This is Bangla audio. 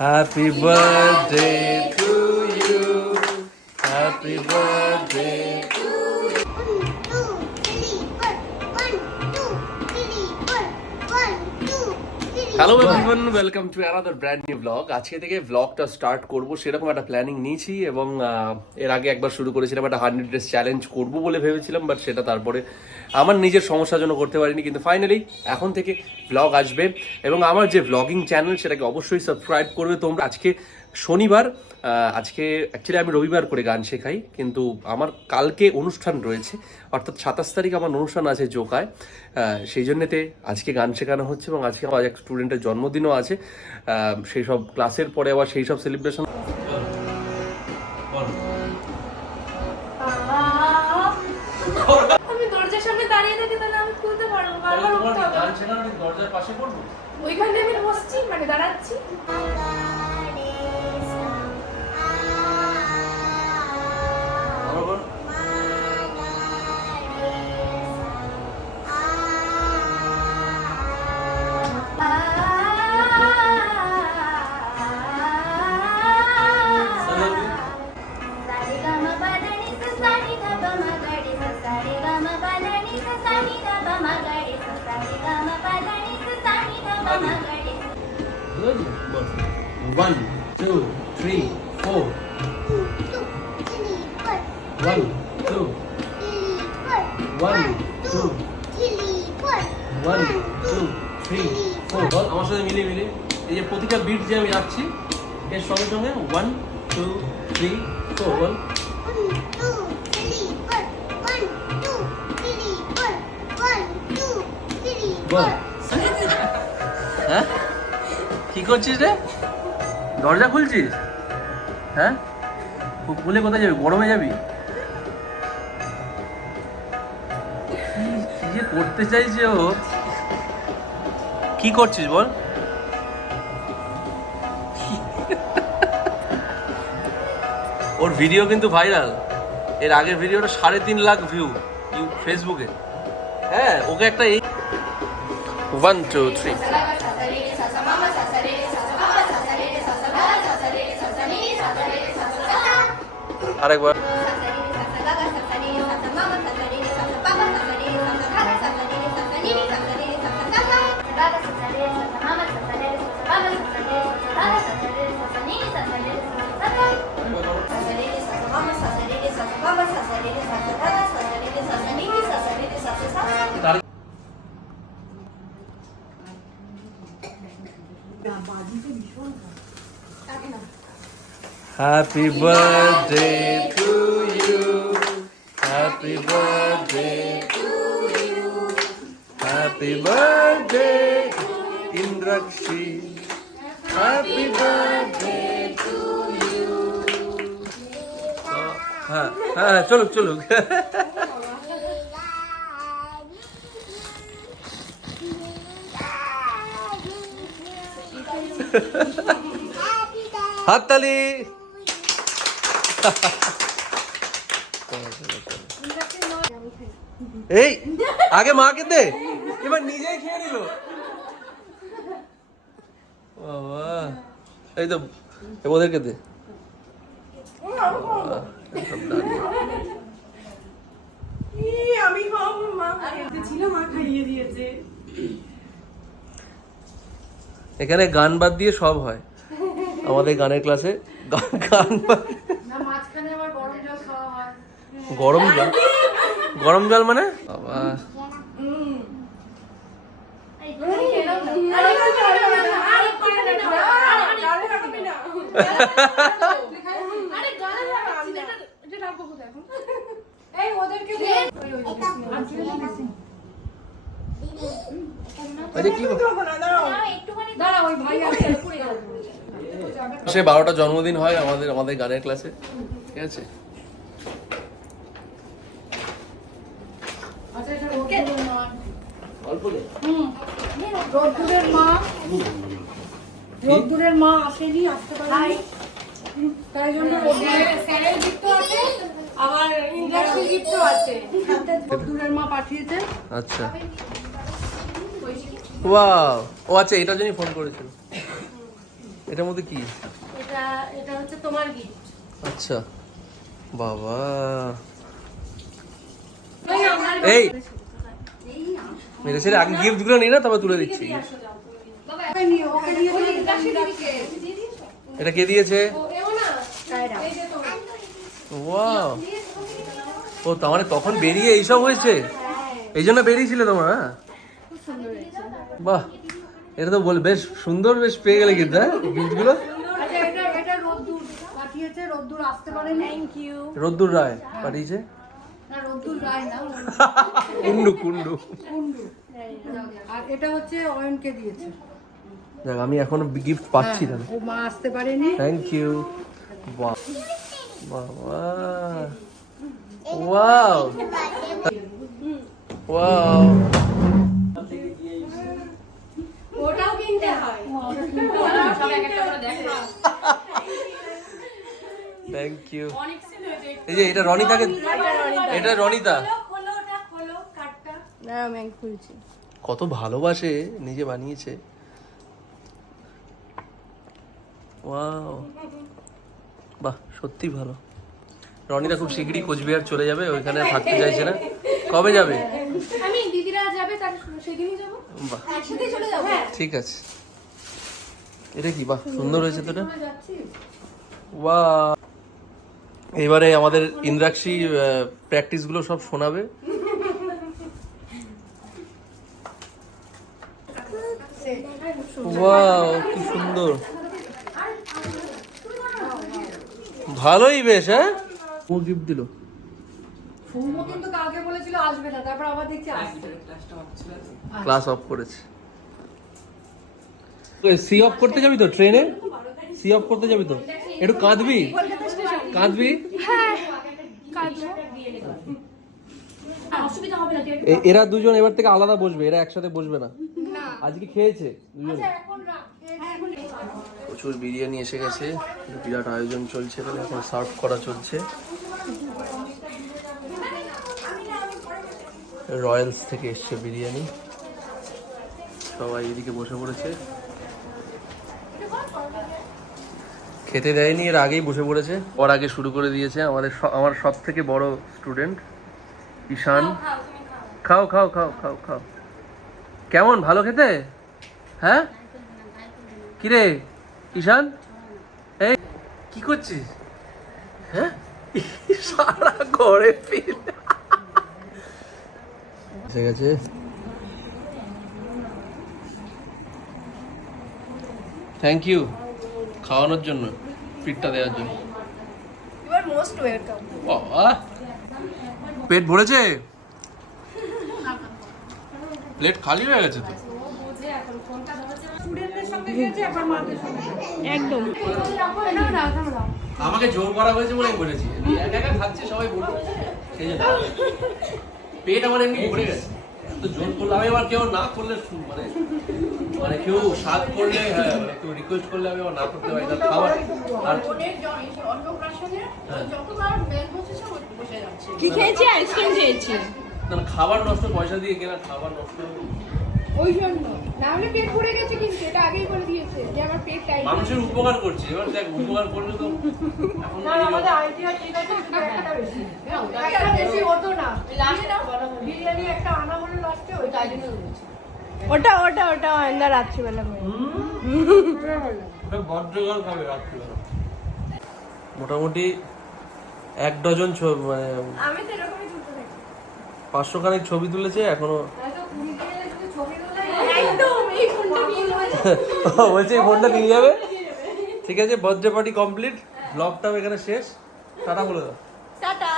Happy birthday to you. Happy birthday to you. 1, 2, 3, 4. 1, 2, 3, 4. 1, 2, 3. Hello everyone, welcome to another brand new blog. আজকে থেকে ব্লগটা স্টার্ট করব সেরকম একটা প্ল্যানিং নিয়েছি এবং এর আগে একবার শুরু করেছিলাম একটা 100 ডেজ চ্যালেঞ্জ করব বলে ভেবেছিলাম, বাট সেটা তারপরে আমার নিজের সমস্যার জন্য করতে পারিনি। কিন্তু ফাইনালি এখন থেকে ব্লগ আসবে এবং আমার যে ব্লগিং চ্যানেল সেটাকে অবশ্যই সাবস্ক্রাইব করবে তোমরা। আজকে শনিবার, আজকে অ্যাকচুয়ালি আমি রবিবার করে গান শেখাই, কিন্তু আমার কালকে অনুষ্ঠান রয়েছে, অর্থাৎ 27 তারিখ আমার অনুষ্ঠান আছে জোকায়। সেই জন্যেতে আজকে গান শেখানো হচ্ছে এবং আজকে আমার এক স্টুডেন্টের জন্মদিনও আছে। সেই সব ক্লাসের পরে আবার সেই সব সেলিব্রেশন। আমি দরজার সামনে দাঁড়িয়ে থাকি, তাহলে আমি খুলতে পারবো। বারবার উঠতে হবে। গান শেখানো দরজার পাশে পড়বো, ওইখানে আমি বসছি, মানে দাঁড়াচ্ছি। One, two, three, four. 1, 2, 1, 2, 1, 2, 3, 4. বল আমার সাথে মিলিয়ে মিলিয়ে, এই যে প্রতিটা বিট যে আমি যাচ্ছি এর সঙ্গে সঙ্গে 1, 2, 3, 4 বল। বল। হ্যাঁ, কি করছিস রে? দরজা খুলছিস? হ্যাঁ, খুলে কোথায় যাবি? গরমে যাবি? কি যে করতে চাইছে ও? কি করছিস বল? ওর ভিডিও কিন্তু ভাইরাল। এর আগের ভিডিওটা 3.5 লাখ ভিউ ফেসবুকে। হ্যাঁ, ওকে একটা 1, 2, 3 আরেকবার। Happy birthday to you. Happy birthday to you. Happy birthday, Indrakshi. Happy birthday to you. हाँ, चलो चलो। हाथ ताली। এই আগে মাকে দে, এবার নিজেই খেয়ে নিল। বাবা, এই তো ওদেরকে দে। আমি খাবো, মা ছিল, মা খাইয়ে দিয়েছে। এখানে গান বাদ দিয়ে সব হয় আমাদের গানের ক্লাসে। গান বাদ না, মাঝখানে আবার গরম জল খাওয়া হয়। গরম জল? গরম জল মানে? বাবা, সে 12টা জন্মদিন হয় আমাদের গানের ক্লাসে, ঠিক আছে? রোদ্দুরের মা আসেনি, আসতে পারেনি, তাই জন্য স্যারের গিফট আছে, আবার ইন্ডাস্ট্রি গিফট আছে, রোদ্দুরের মা পাঠিয়েছে। আচ্ছা, ওয়াও, ও আচ্ছা, এটার জন্যই ফোন করেছিল। এটার মধ্যে কি? এটা এটা হচ্ছে তোমার গিফট। আচ্ছা বাবা, এই মেরে ছেলে আগে গিফট গুলো নিয়ে না, তবে তুলে দিচ্ছি। এটা কে দিয়েছে? ওয়াও, ও তার মানে তখন বেরিয়ে এইসব হয়েছে, এই জন্য বেরিয়েছিলে তোমরা? হ্যাঁ বাহ, এটা তো বল বেশ সুন্দর, বেশ পেয়ে গেলে কিন্তু হ্যাঁ গিফট গুলো। রোদ্দুর রায় পাঠিয়েছে। কুন্ডু কুন্ডু। আর এটা হচ্ছে অয়নকে দিয়েছে। দেখ আমি এখনো গিফট পাচ্ছি না। ও মা আসতে পারেনি। Thank you. বাহ বাবা, ওয়াও ওয়াও, ওটাও কিনতে হয়। Thank you. এই যে এটা রনিতাকে, এটা রনিতা। খোলো ওটা, খোলো কার্ডটা। না আমি খুলছি। কত ভালোবাসে, নিজে বানিয়েছে। ওয়াও, বাহ সত্যি ভালো। রনিতা খুব শিগগিরই কোচবিহার চলে যাবে, ওইখানে থাকতে চাইছে না। কবে যাবে? আমি দিদিরা যাবে তার সেদিনই যাব। বাহ একসাথে চলে যাব। ঠিক আছে। এটা কি, বাহ সুন্দর হয়েছে তো এটা। ওয়াও, এবারে আমাদের ইন্দ্রাক্ষী প্র্যাকটিস গুলো সব শোনাবে। ওয়াও কি সুন্দর, ভালোই বেশ। হ্যাঁ ও গিফট দিল। ফুলমো কিন্তু কালকে বলেছিল আসবে না, তারপর আবার দেখছি আসছে। ক্লাস অফ করেছে। সি অফ করতে যাবি তো ট্রেনে? সি অফ করতে যাবি তো? একটু কাঁদবি, কাঁদবি। অসুবিধা হবে না। এরা দুজন এবার থেকে আলাদা বসবে, এরা একসাথে বসবে না। আজকে খেয়েছে দুজন। প্রচুর বিরিয়ানি এসে গেছে, বিরাট আয়োজন চলছে, তাহলে এখন সার্ভ করা চলছে। রয়্যালস থেকে এসছে বিরিয়ানি, সবাই এদিকে বসে পড়েছে। খেতে দেয়নি, এর আগেই বসে পড়েছে, ওর আগে শুরু করে দিয়েছে। আমার সব থেকে বড় স্টুডেন্ট ঈশান। খাও খাও খাও খাও খাও। কেমন, ভালো খেতে? হ্যাঁ কিরে ঈশান, এই কি করছিস? হ্যাঁ সারা ঘরে ফিল এসে গেছে। থ্যাংক ইউ খাওয়ানোর জন্য, পিঠটা দেওয়ার জন্য। You are most welcome. বাবা পেট ভরেছে? প্লেট খালি হয়ে গেছে তো। স্টুডেন্টদের সঙ্গে গিয়েছে একবার মাদের সঙ্গে। একদম। আমাকে জোর করা হয়েছে বলে আমি বলেছি, একা একা খাচ্ছে সবাই বলবো সেই জন্য। পেট আমার এমনি ভরে গেছে, তো জোর করলে আমি আবার কেউ না করলে মানে মানে কেউ স্বাদ করলে, হ্যাঁ মানে কেউ রিকোয়েস্ট করলে আমি আবার না করতে পারি না খাবার। আর কি খেয়েছি? আইসক্রিম খেয়েছি। না খাবার নষ্ট, পয়সা দিয়ে কেনা খাবার নষ্ট। ওই জন্য না হলে পেট ভরে গেছে, কিন্তু এটা আগেই বলে দিয়েছে যে আমার পেট টাইট। মানুষের উপকার করছে, এবার দেখ উপকার করলে তো এখন না আমাদের আইডিয়া ঠিক আছে, কিন্তু একটা বেশি। একটা বেশি হতো না। লাস্টে বিরিয়ানি একটা আনা হলো লাস্টে, ওই তাই জন্য বলেছি। ওটা ওটা ওটা আন্দা রাত্রিবেলা করে। ভদ্রগর খাবে রাত্রিবেলা। মোটামুটি 1 ডজন মানে আমি তো এরকমই তুলতে থাকি। 500 খানিক ছবি তুলেছে এখনো। হয়তো 20 দিনে যদি ছবি তোলা একদম এই ফোনটা নিয়ে যাবে। বলছে এই ফোনটা নিয়ে যাবে। ঠিক আছে, বার্থডে পার্টি কমপ্লিট, ব্লগটাও এখানে শেষ। টাটা বলে দাও। টাটা।